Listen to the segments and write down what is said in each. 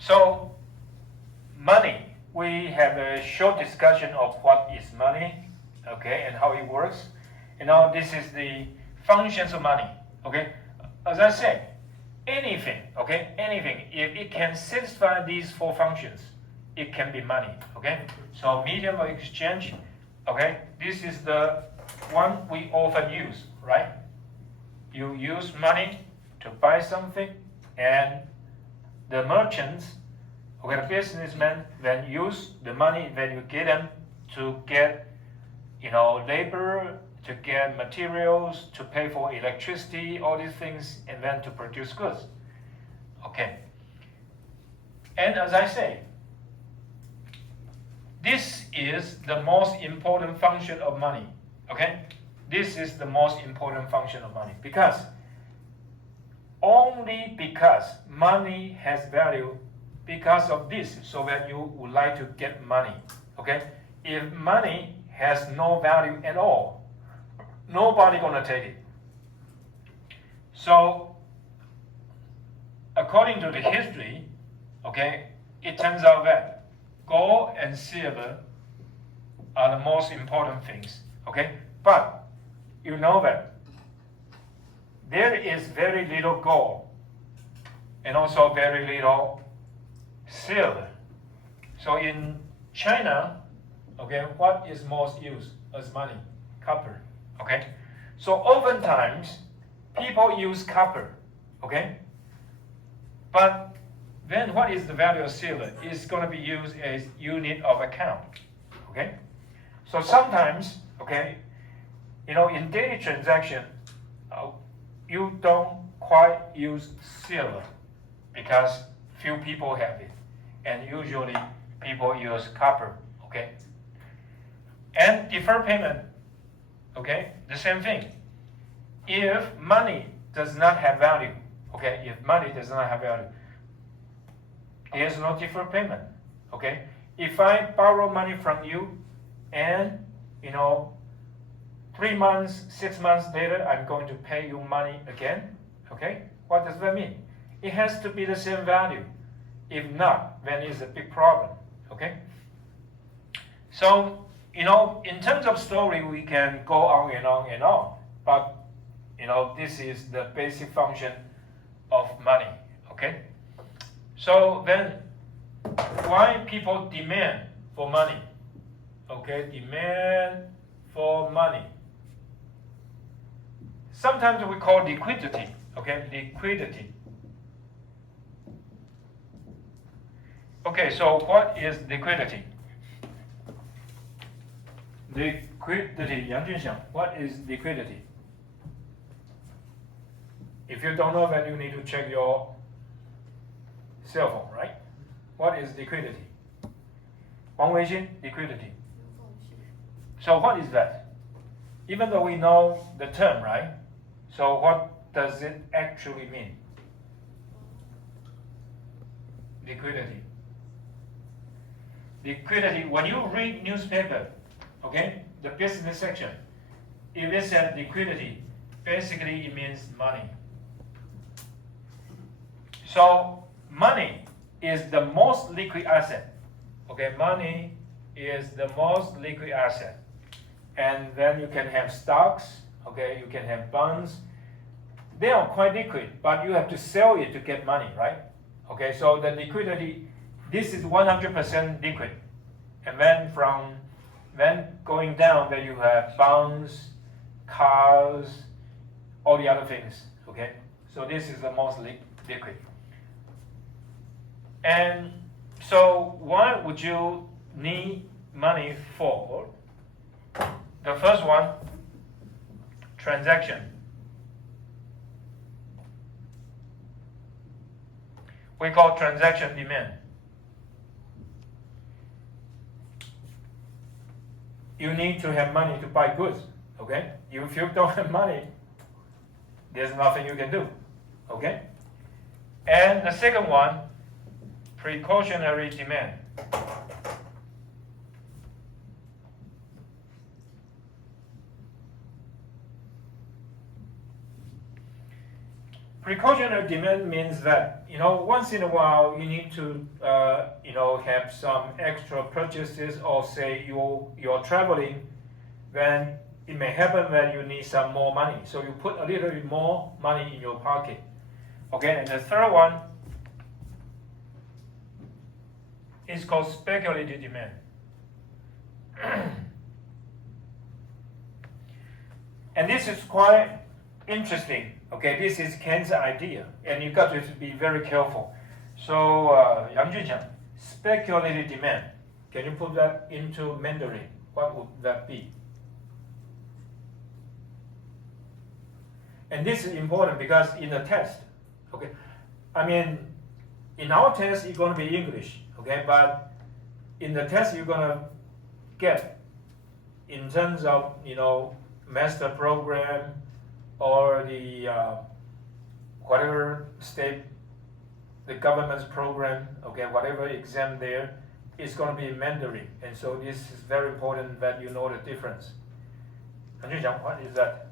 So money, we have a short discussion of what is money, okay, and how it works. And now this is the functions of money, okay. As I said, anything, okay, anything, if it can satisfy these four functions, it can be money, okay. So medium of exchange, okay, this is the one we often use, right? You use money to buy something, and the merchants, okay, the businessmen, then use the money that you get them to get, labor, to get materials, to pay for electricity, all these things, and then to produce goods. Okay. And as I say, this is the most important function of money. Okay? This is the most important function of money only because money has value because of this, so that you would like to get money. Okay? If money has no value at all, nobody gonna take it. So according to the history, okay, it turns out that gold and silver are the most important things. Okay? But you know that there is very little gold and also very little silver. So in China, okay, what is most used as money? Copper. Okay? So oftentimes people use copper. Okay? But then what is the value of silver? It's going to be used as unit of account. Okay? So sometimes, okay, in daily transaction, you don't quite use silver because few people have it, and usually people use copper. Okay, and deferred payment. Okay, the same thing. If money does not have value, okay, if money does not have value, there's no deferred payment. Okay, if I borrow money from you, and 3 months, 6 months later, I'm going to pay you money again. Okay? What does that mean? It has to be the same value. If not, then it's a big problem. Okay? So, in terms of story, we can go on and on and on. But, this is the basic function of money. Okay? So then, why people demand for money? Okay? Demand for money. Sometimes we call liquidity, okay, liquidity. Okay, so what is liquidity? Liquidity, Yang Junxiang, what is liquidity? If you don't know, then you need to check your cell phone, right? What is liquidity? Wang Weixin, liquidity. So what is that? Even though we know the term, right? So what does it actually mean? Liquidity. Liquidity, when you read newspaper, okay, the business section, if it said liquidity, basically it means money. So money is the most liquid asset. Okay, money is the most liquid asset. And then you can have stocks, okay, you can have bonds. They are quite liquid, but you have to sell it to get money, right? Okay, so the liquidity, this is 100% liquid. And then going down, then you have bonds, cars, all the other things, okay? So this is the most liquid. And so why would you need money for? The first one, transaction. We call transaction demand. You need to have money to buy goods, okay? If you don't have money, there's nothing you can do, okay? And the second one, precautionary demand. Precautionary demand means that, once in a while you need to, have some extra purchases, or say you're traveling, then it may happen that you need some more money. So you put a little bit more money in your pocket. Okay, and the third one is called speculative demand. And this is quite interesting. Okay, this is Ken's idea, and you got to be very careful. So, Yang Junqiang, speculative demand. Can you put that into Mandarin? What would that be? And this is important because in the test, okay, I mean, in our test it's going to be English, okay, but in the test you're going to get, in terms of master program or the whatever state, the government's program, okay, whatever exam there, it's going to be Mandarin, and so this is very important that you know the difference. What is that?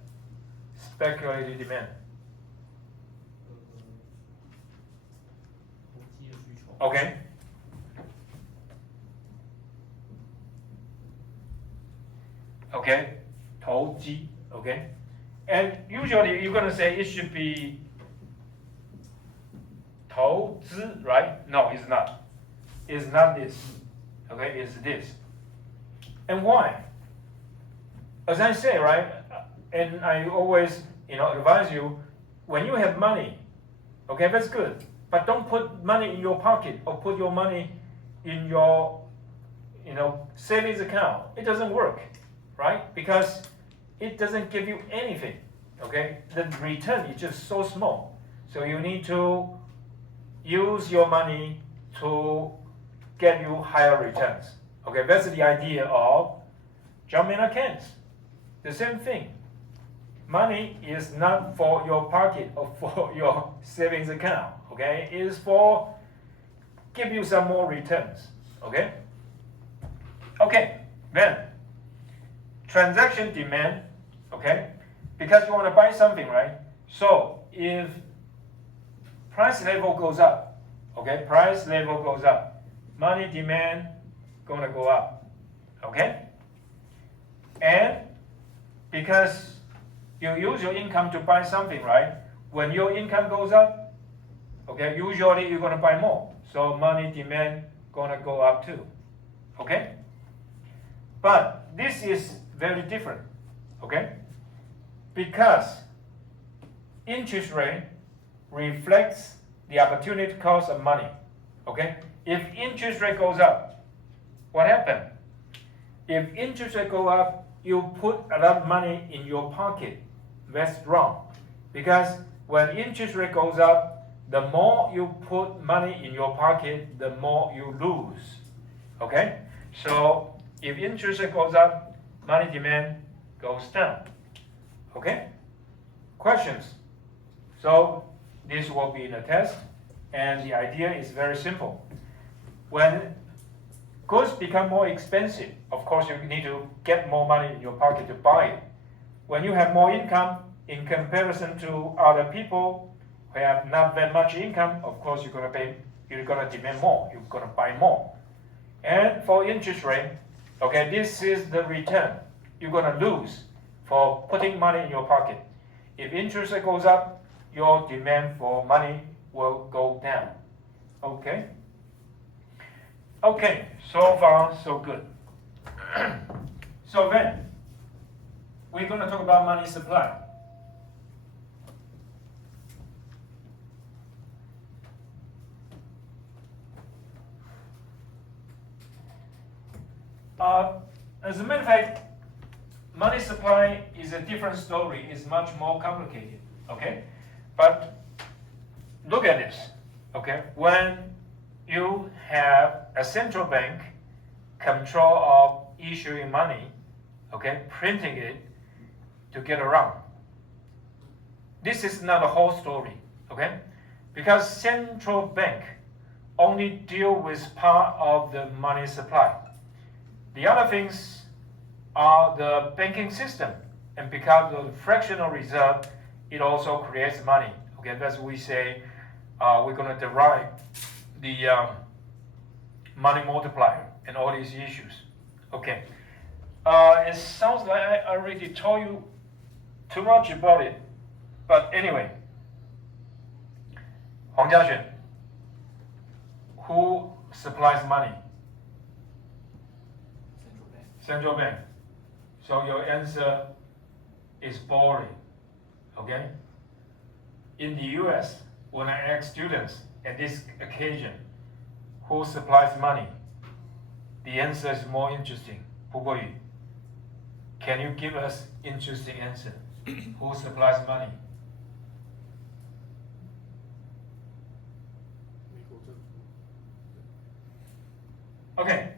Speculative demand. Okay. Okay. 投机. Okay. And usually you're going to say it should be 投资, right? No, it's not. It's not this. Okay, it's this. And why? As I say, right? And I always, advise you, when you have money, okay, that's good. But don't put money in your pocket or put your money in your, savings account. It doesn't work, right? Because it doesn't give you anything, okay? The return is just so small. So you need to use your money to get you higher returns. Okay, that's the idea of John Maynard Keynes. The same thing. Money is not for your pocket or for your savings account, okay? It is for give you some more returns, okay? Okay, then transaction demand, okay? Because you want to buy something, right? So if price level goes up, okay? Price level goes up, money demand gonna go up, okay? And because you use your income to buy something, right? When your income goes up, okay, usually you're gonna buy more. So money demand gonna go up too, okay? But this is very different, okay? Because interest rate reflects the opportunity cost of money, okay? If interest rate goes up, what happened? If interest rate go up, you put a lot of money in your pocket. That's wrong. Because when interest rate goes up, the more you put money in your pocket, the more you lose. Okay? So if interest rate goes up, money demand goes down. Okay? Questions? So this will be in a test, and the idea is very simple. When goods become more expensive, of course you need to get more money in your pocket to buy it. When you have more income in comparison to other people who have not that much income, of course you're gonna demand more, you're gonna buy more. And for interest rate, okay, this is the return you're gonna lose for putting money in your pocket. If interest rate goes up, your demand for money will go down. Okay? Okay, so far so good. So then, we're going to talk about money supply. As a matter of fact, money supply is a different story. It's much more complicated. Okay, but look at this. Okay, when you have a central bank control of issuing money, okay, printing it to get around. This is not the whole story, okay? Because central bank only deal with part of the money supply. The other things are the banking system, and because of the fractional reserve, it also creates money, Okay, that's we say we're going to derive the money multiplier and all these issues. Okay, it sounds like I already told you too much about it, but anyway, 黄家璇, who supplies money? Central bank. So your answer is boring. Okay? In the US, when I ask students at this occasion, who supplies money? The answer is more interesting. 不过语, can you give us interesting answer? Who supplies money? Okay,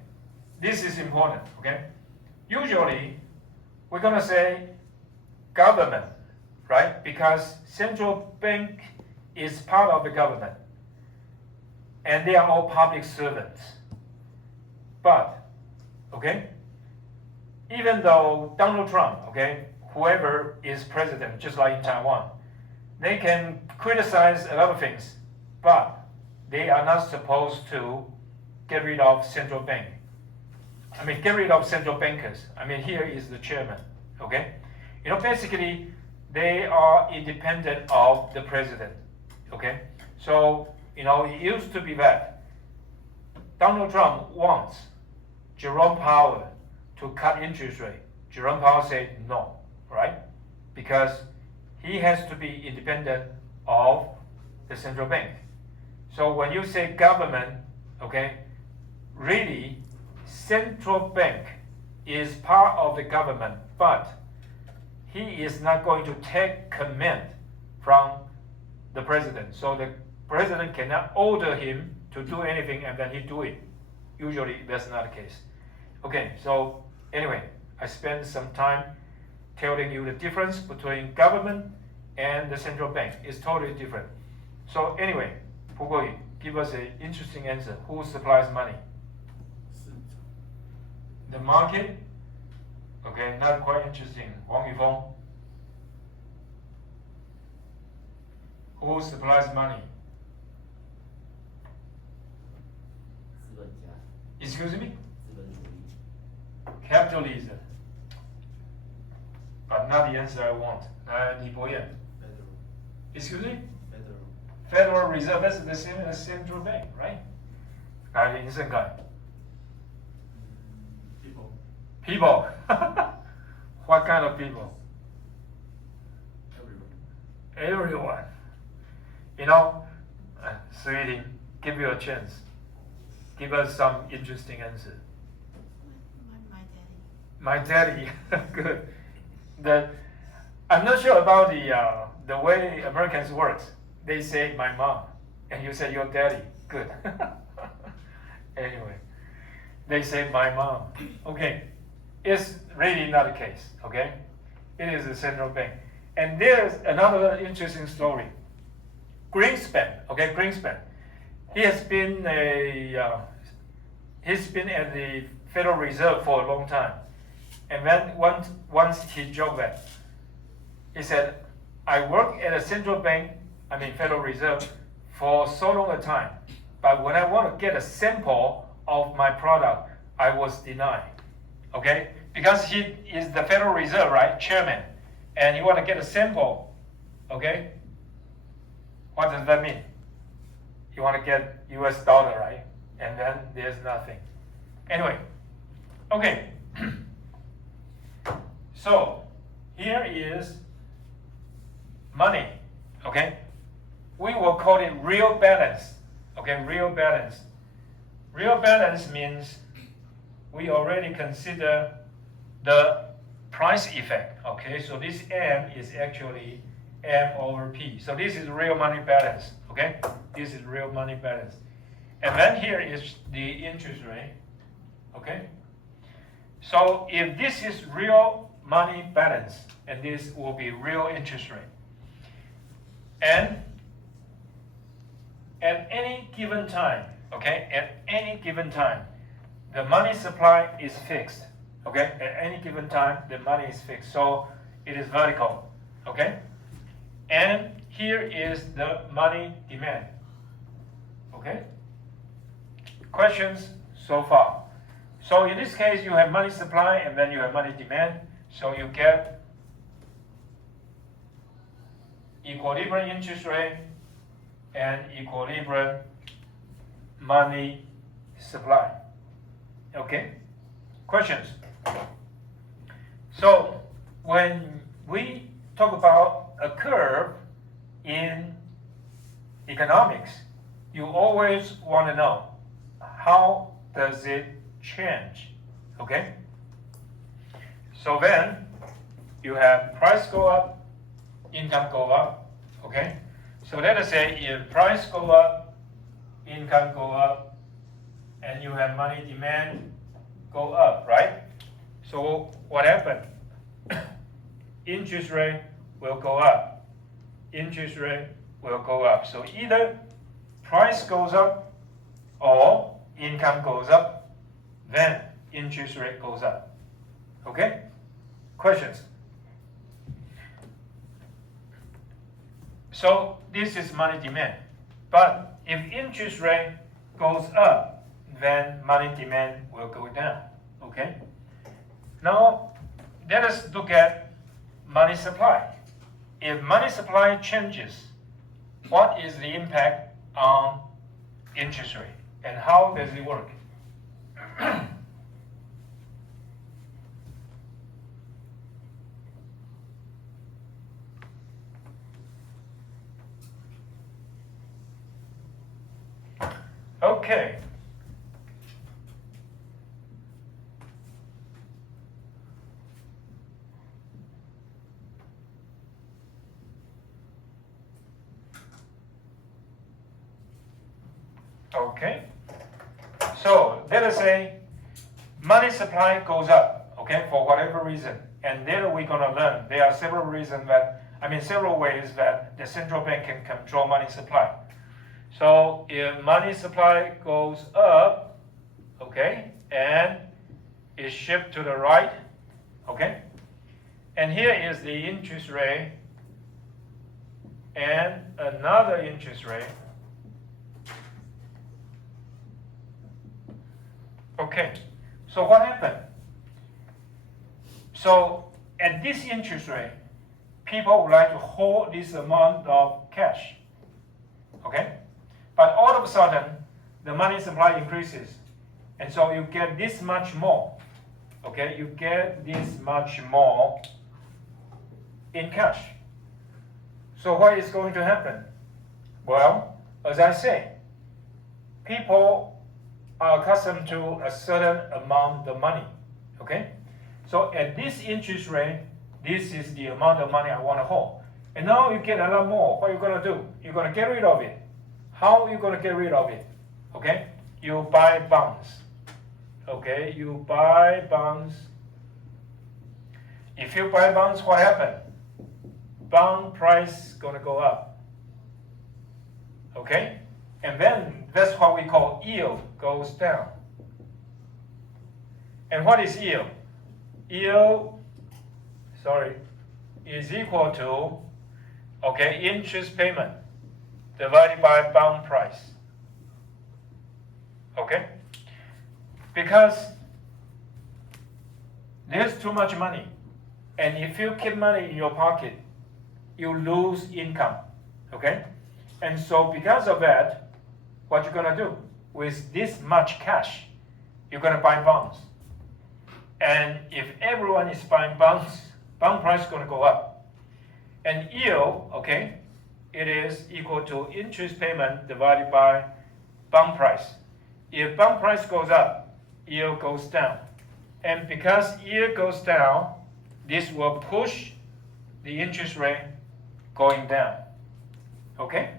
this is important, okay? Usually, we're gonna say government, right? Because central bank is part of the government, and they are all public servants. But, okay, even though Donald Trump, okay, whoever is president, just like in Taiwan, they can criticize a lot of things, but they are not supposed to get rid of central bank. I mean, get rid of central bankers. I mean, here is the chairman, okay? You know, basically, they are independent of the president, okay? So, you know, it used to be that Donald Trump wants Jerome Powell to cut interest rate. Jerome Powell said no, right? Because he has to be independent of the central bank. So when you say government, okay, really, central bank is part of the government, but he is not going to take command from the president. So the president cannot order him to do anything and then he do it. Usually that's not the case. Okay, so anyway, I spent some time telling you the difference between government and the central bank. It's totally different. So anyway, 蒲国语, give us an interesting answer. Who supplies money? The market? Okay, not quite interesting. Wang Yufeng. Who supplies money? Excuse me? Capitalism. But not the answer I want. Li Boyan. Excuse me? Federal Reserve, that's the same as central bank, right? People. What kind of people? Everyone. You know, sweetie, give you a chance. Give us some interesting answer. My daddy. Good. I'm not sure about the way Americans work. They say my mom, and you say your daddy. Good. Anyway, they say my mom. Okay, it's really not the case. Okay, it is the central bank. And there's another interesting story. Greenspan. Okay, Greenspan. He has been he's been at the Federal Reserve for a long time. And then once he joked that, he said, I work at a central bank, I mean Federal Reserve, for so long a time. But when I want to get a sample of my product, I was denied. Okay? Because he is the Federal Reserve, right? Chairman. And you want to get a sample. Okay? What does that mean? You want to get US dollar, right? And then there's nothing. Anyway. Okay. So here is money. Okay? We will call it real balance. Okay, real balance. Real balance means we already consider the price effect. Okay, so this M is actually M over P. So this is real money balance. Okay, this is real money balance. And then here is the interest rate. Okay, so if this is real money balance, and this will be real interest rate, and at any given time, okay, at any given time, the money supply is fixed, okay, at any given time, the money is fixed, so it is vertical, okay, and here is the money demand. Okay? Questions so far? So in this case, you have money supply and then you have money demand. So you get equilibrium interest rate and equilibrium money supply. Okay? Questions? So when we talk about a curve in economics, you always want to know how does it change. Okay? So then you have price go up, income go up. Okay? So let us say if price go up, income go up, and you have money demand go up, right? So what happened? Interest rate will go up. Interest rate will go up. So either price goes up or income goes up, then interest rate goes up. Okay? Questions? So this is money demand. But if interest rate goes up, then money demand will go down. Okay? Now, let us look at money supply. If money supply changes, what is the impact on interest rate? And how does it work? Okay. Okay. So let us say money supply goes up, okay, for whatever reason. And later we're going to learn there are several reasons several ways that the central bank can control money supply. So if money supply goes up, okay, and is shift to the right, okay, and here is the interest rate and another interest rate. Okay, so what happened? So at this interest rate, people would like to hold this amount of cash. Okay? But all of a sudden, the money supply increases. And so you get this much more. Okay? You get this much more in cash. So what is going to happen? Well, as I say, people are accustomed to a certain amount of money. Okay? So at this interest rate, this is the amount of money I want to hold. And now you get a lot more. What are you going to do? You're going to get rid of it. How are you going to get rid of it? Okay? You buy bonds. Okay? You buy bonds. If you buy bonds, what happened? Bond price is going to go up. Okay? And then that's what we call yield goes down. And what is yield? Yield, is equal to, okay, interest payment divided by bond price. Okay? Because there's too much money. And if you keep money in your pocket, you lose income. Okay? And so because of that, what you're going to do with this much cash, you're going to buy bonds. And if everyone is buying bonds, bond price is going to go up. And yield, okay, it is equal to interest payment divided by bond price. If bond price goes up, yield goes down. And because yield goes down, this will push the interest rate going down. Okay?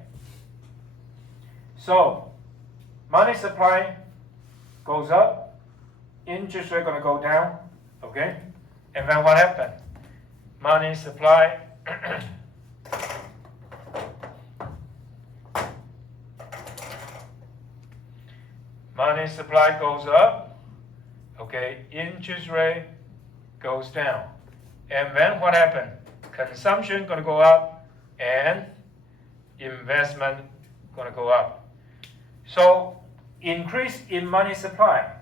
So, money supply goes up, interest rate going to go down, okay? And then what happened? Money supply money supply goes up, okay? Interest rate goes down. And then what happened? Consumption going to go up and investment gonna go up. So increase in money supply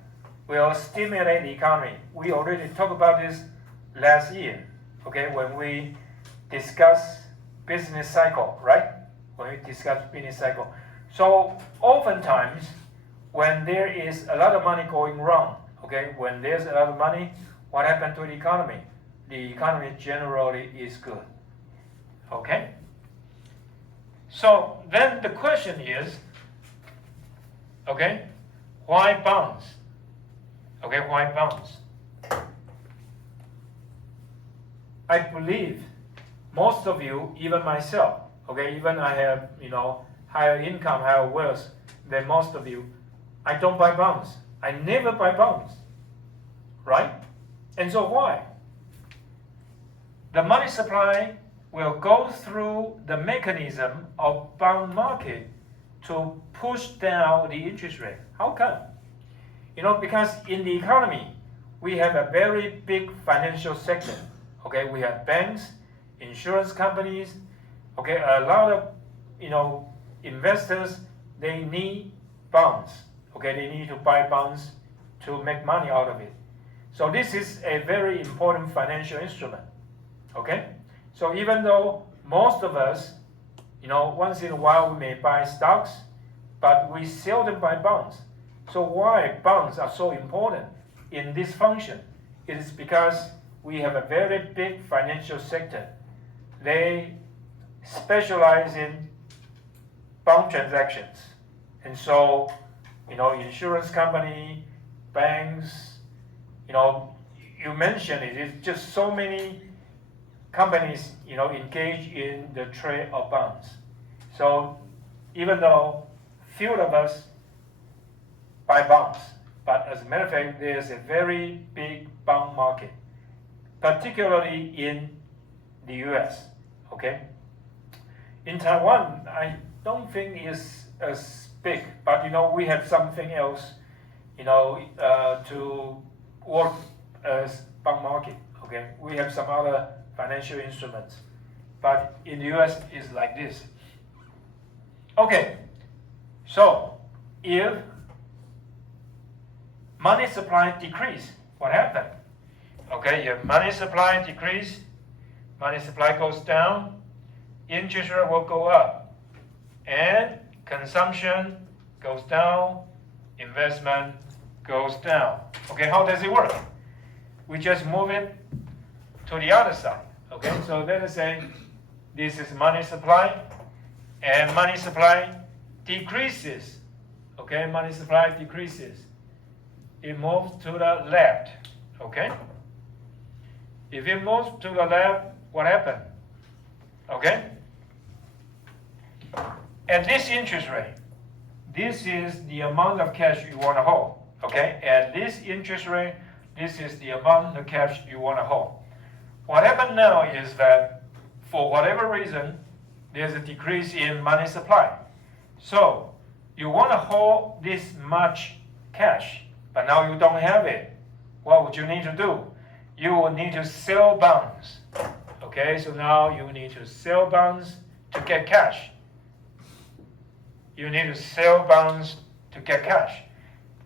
will stimulate the economy. We already talked about this last year, okay, when we discussed business cycle, right? When we discussed business cycle. So oftentimes, when there is a lot of money going wrong, okay, when there's a lot of money, what happened to the economy? The economy generally is good, okay? So then the question is, okay, why bonds? Okay, why bonds? I believe most of you, even myself, okay, even I have, higher income, higher wealth than most of you, I don't buy bonds. I never buy bonds, right? And so why? The money supply will go through the mechanism of bond market to push down the interest rate. How come? Because in the economy, we have a very big financial sector. Okay, we have banks, insurance companies, okay, a lot of, investors, they need bonds. Okay, they need to buy bonds to make money out of it. So this is a very important financial instrument. Okay, so even though most of us, once in a while we may buy stocks, but we seldom buy bonds. So why bonds are so important in this function? It is because we have a very big financial sector. They specialize in bond transactions. And so, insurance company, banks, you mentioned it, it's just so many companies, engage in the trade of bonds. So even though few of us buy bonds, but as a matter of fact, there's a very big bond market, particularly in the US, okay? In Taiwan, I don't think it's as big, but we have something else, to work as bond market, okay? We have some other financial instruments, but in the US, it's like this. Okay, so if money supply decrease, what happened? Okay, if money supply decrease, money supply goes down, interest rate will go up, and consumption goes down, investment goes down. Okay, how does it work? We just move it to the other side. Okay, so let us say this is money supply, and money supply decreases. Okay, money supply decreases. It moves to the left. Okay, if it moves to the left, what happened? Okay, at this interest rate, this is the amount of cash you want to hold. Okay, at this interest rate, this is the amount of cash you want to hold. What happened now is that for whatever reason, there's a decrease in money supply. So you want to hold this much cash, but now you don't have it. What would you need to do? You will need to sell bonds. Okay, so now you need to sell bonds to get cash. You need to sell bonds to get cash.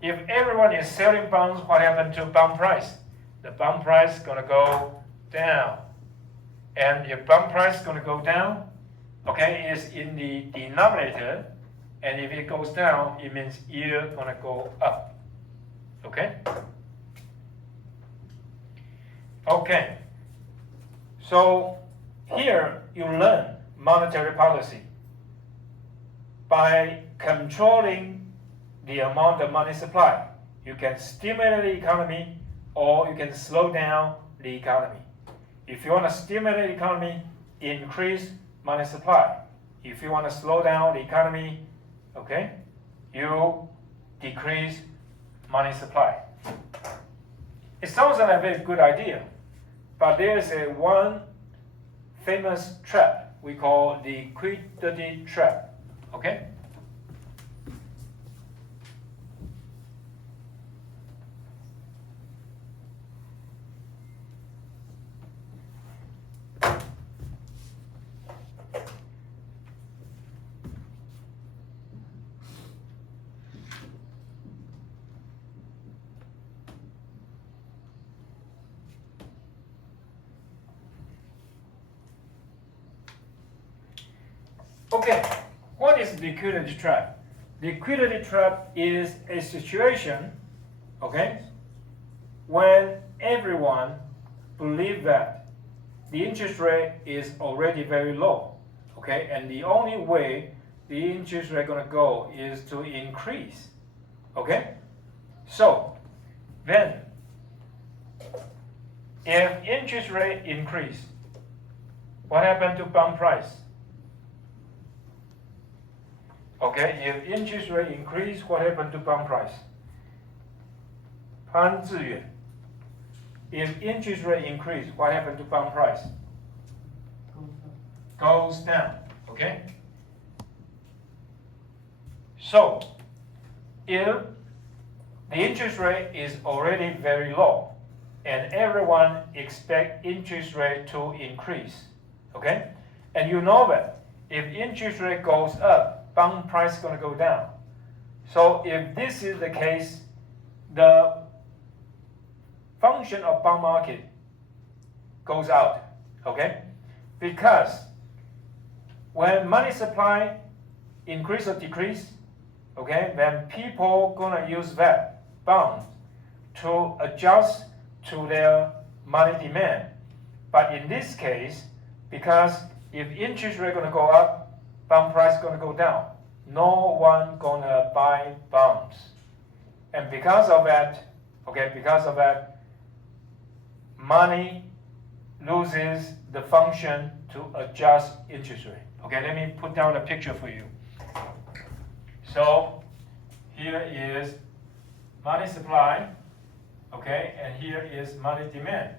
If everyone is selling bonds, what happened to bond price? The bond price is going to go down. And if bond price is going to go down, okay, it's in the denominator. And if it goes down, it means yield going to go up. Okay? Okay. So here you learn monetary policy. By controlling the amount of money supply, you can stimulate the economy or you can slow down the economy. If you want to stimulate the economy, increase money supply. If you want to slow down the economy, okay, you decrease money supply. It sounds like a very good idea, but there's one famous trap we call the liquidity trap. Okay? Okay, what is liquidity trap? Liquidity trap is a situation, okay, when everyone believes that the interest rate is already very low, okay, and the only way the interest rate gonna go is to increase, okay. So then, if interest rate increase, what happened to bond price? Okay, if interest rate increase, what happened to bond price? 潘志远. If interest rate increase, what happened to bond price? Goes down. Okay. So, if the interest rate is already very low, and everyone expect interest rate to increase, okay, and you know that if interest rate goes up, bond price is going to go down. So if this is the case, the function of bond market goes out, okay? Because when money supply increase or decrease, okay, then people gonna use that bond to adjust to their money demand. But in this case, because if interest rate gonna go up, bond price gonna go down. No one gonna buy bonds, and because of that, okay, money loses the function to adjust interest rate. Okay, let me put down a picture for you. So here is money supply, okay, and here is money demand.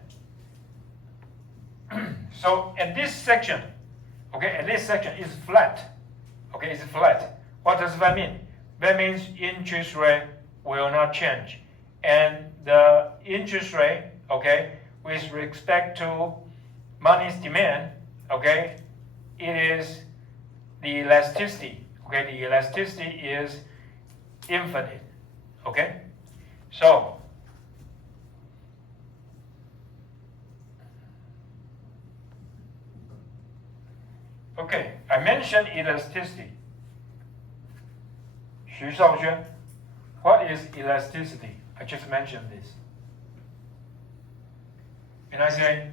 So at this section, okay, and this section is flat. Okay, it's flat. What does that mean? That means interest rate will not change. And the interest rate, okay, with respect to money's demand, okay, it is the elasticity. Okay, the elasticity is infinite. Okay? So okay, I mentioned elasticity. Xu Shaoxuan, what is elasticity? I just mentioned this. And I say,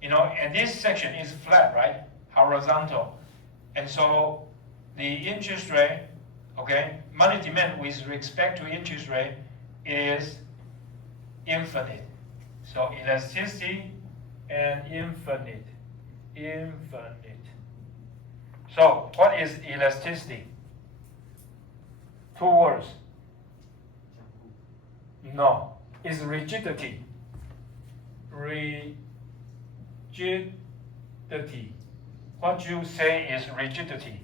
you know, and this section is flat, right? Horizontal. And so the interest rate, okay, money demand with respect to interest rate is infinite. So elasticity and infinite. So what is elasticity? 2 words. No, it's rigidity. Rigidity. What you say is rigidity.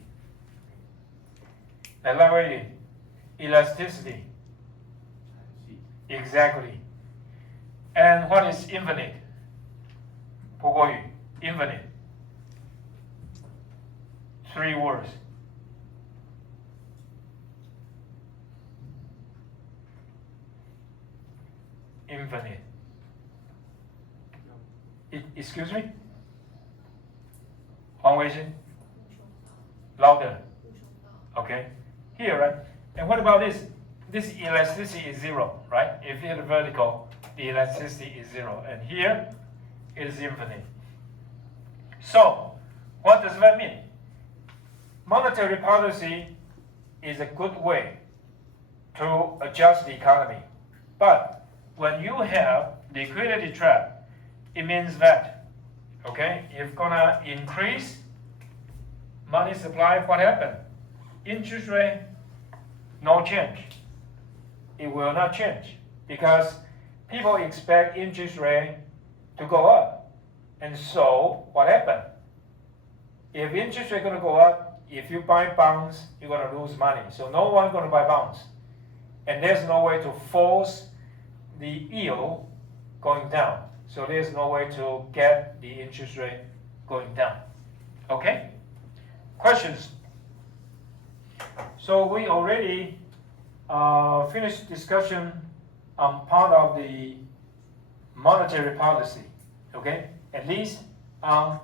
Elasticity. Exactly. And what is infinite? 不国语 infinite. 3 words. Infinite. Excuse me? Huang Weixin? Louder. Okay. Here, right? And what about this? This elasticity is 0, right? If it's vertical, the elasticity is 0. And here, it is infinite. So, what does that mean? Monetary policy is a good way to adjust the economy. But when you have liquidity trap, it means that, okay, you're gonna increase money supply, what happened? Interest rate, no change. It will not change because people expect interest rate to go up. And so, what happened? If interest rate gonna go up, if you buy bonds, you're gonna lose money. So no one's gonna buy bonds. And there's no way to force the yield going down. So there's no way to get the interest rate going down. Okay? Questions? So we already finished discussion on part of the monetary policy. Okay? At least on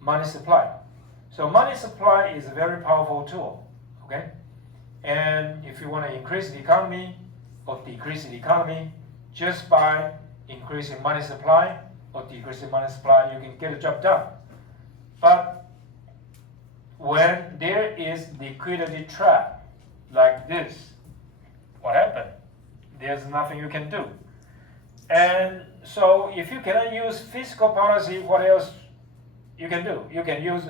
money supply. So money supply is a very powerful tool, okay? And if you want to increase the economy or decrease the economy, just by increasing money supply or decreasing money supply, you can get the job done. But when there is liquidity trap like this, what happened? There's nothing you can do. And so if you cannot use fiscal policy, what else you can do? You can use,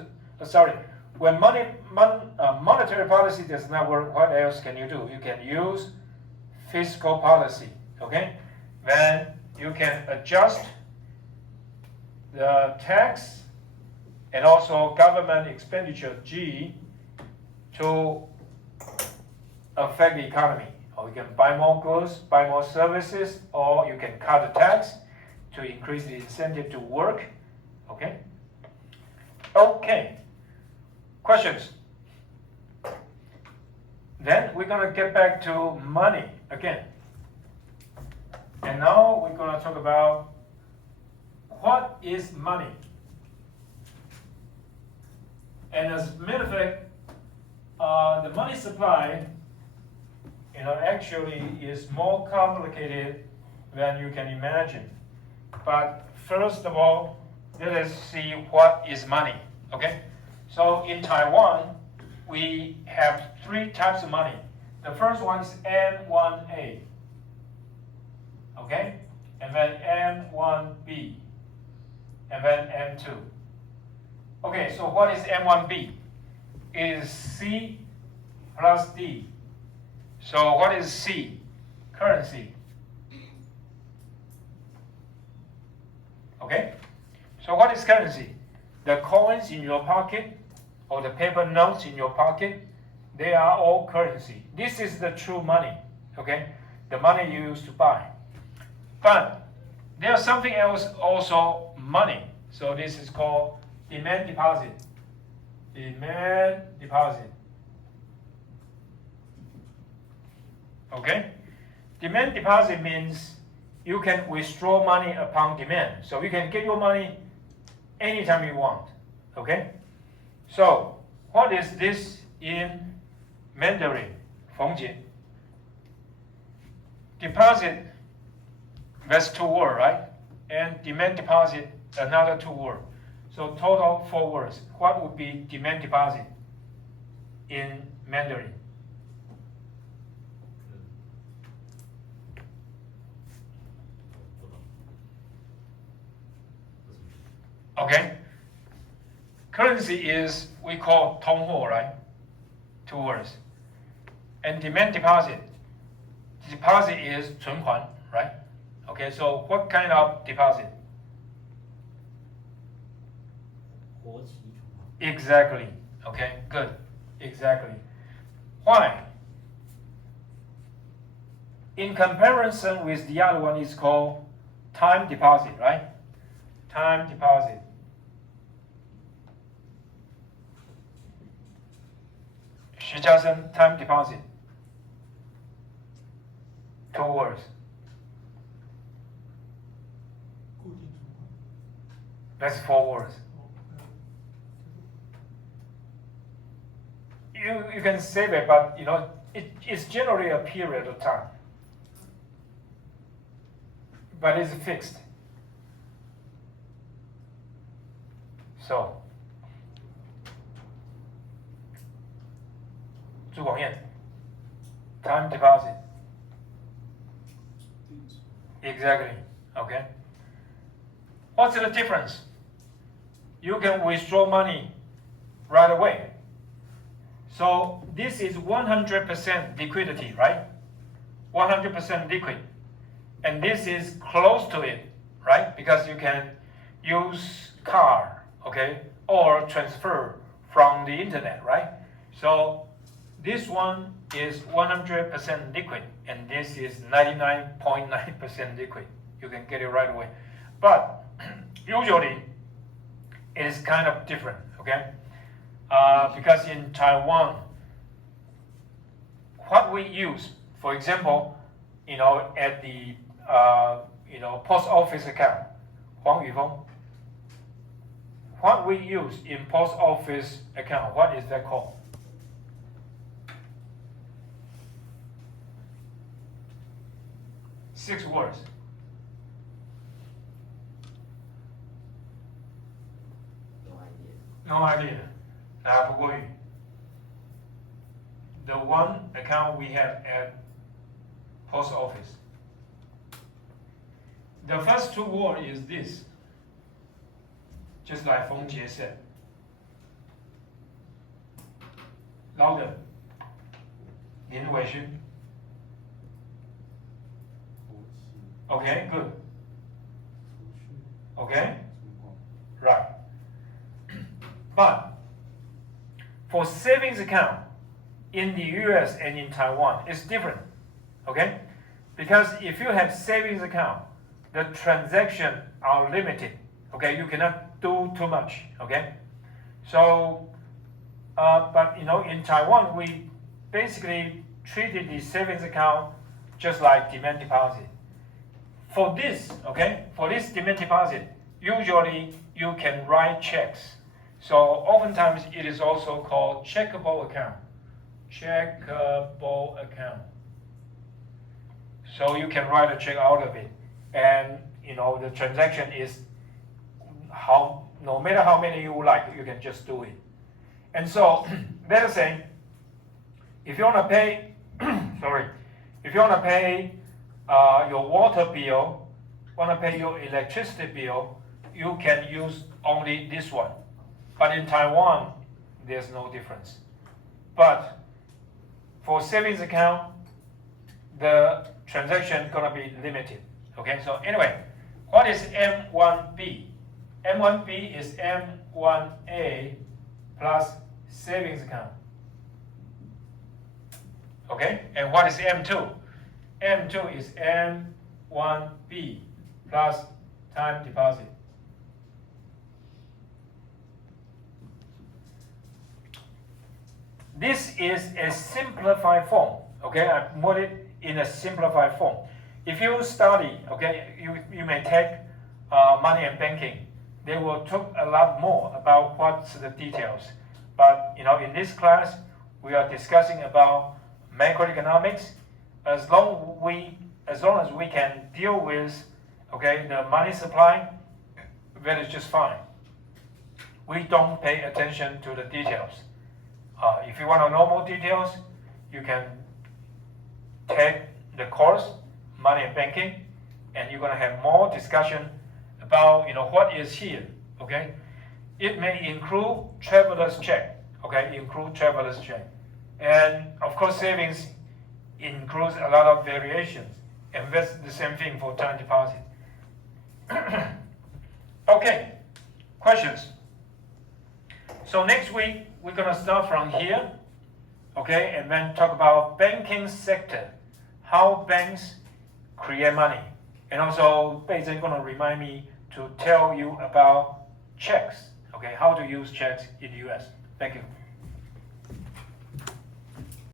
when monetary policy does not work, what else can you do? You can use fiscal policy, okay? Then you can adjust the tax and also government expenditure, G, to affect the economy. Or you can buy more goods, buy more services, or you can cut the tax to increase the incentive to work, okay? Okay, questions? Then we're gonna get back to money again. And now we're gonna talk about what is money. And as a matter of fact, the money supply, actually is more complicated than you can imagine. But first of all, let us see what is money, okay? So in Taiwan, we have 3 types of money. The first one is M1A, okay? And then M1B, and then M2. Okay, so what is M1B? It is C plus D. So what is C? Currency. Okay? So what is currency? The coins in your pocket or the paper notes in your pocket, they are all currency. This is the true money, okay? The money you use to buy. But there's something else also money. So this is called demand deposit. Demand deposit. Okay? Demand deposit means you can withdraw money upon demand. So you can get your money anytime you want. Okay? So what is this in Mandarin? 冯姐. Deposit, that's 2 words, right? And demand deposit, another 2 words. So total 4 words. What would be demand deposit in Mandarin? Okay. Currency is, we call 通货, right? 2 words. And demand deposit. Deposit is 存款, right? Okay, so what kind of deposit? Exactly. Okay, good. Exactly. Why? In comparison with the other one, it's called time deposit, right? Time deposit. Xu Jiasen, time deposit. 2 words. That's 4 words. You can save it, but it's generally a period of time. But it's fixed. So, 朱广彦, time deposit. Exactly. Okay. What's the difference? You can withdraw money right away. So this is 100% liquidity, right? 100% liquid. And this is close to it, right? Because you can use card, okay, or transfer from the internet, right? So this one is 100% liquid, and this is 99.9% liquid. You can get it right away. But usually it is kind of different, okay? Because in Taiwan, what we use, for example, at the post office account, Huang Yufeng, what we use in post office account, what is that called? Six words. No idea. No idea. 答不过语。The one account we have at post office. The first two words is this. Just like Feng Jie said. Louder. 林伟勋. Okay, good. Okay? Right. But for savings account in the US and in Taiwan, it's different. Okay? Because if you have savings account, the transactions are limited. Okay, you cannot do too much. Okay? So, but in Taiwan, we basically treated the savings account just like demand deposit. For this, for this demand deposit, usually you can write checks. So oftentimes it is also called checkable account. Checkable account. So you can write a check out of it, and the transaction is no matter how many you like, you can just do it. And so let us say, if you want to pay, if you want to pay your water bill, want to pay your electricity bill, you can use only this one. But in Taiwan, there's no difference. But for savings account, the transaction gonna be limited. Okay, so anyway, what is M1B? M1B is M1A plus savings account. Okay, and what is M2? M2 is M1B plus time deposit. This is a simplified form. Okay, I put it in a simplified form. If you study, you may take money and banking. They will talk a lot more about what's the details. But in this class, we are discussing about macroeconomics. As long as we can deal with the money supply, that is just fine. We don't pay attention to the details. If you want to know more details, you can take the course, Money and Banking, and you're going to have more discussion about what is here. Okay, it may include traveler's check. Include traveler's check, and of course savings includes a lot of variations, and that's the same thing for time deposit. Okay, questions. So next week we're gonna start from here, and then talk about banking sector, how banks create money, and also Beizhen gonna remind me to tell you about checks, how to use checks in the US. Thank you.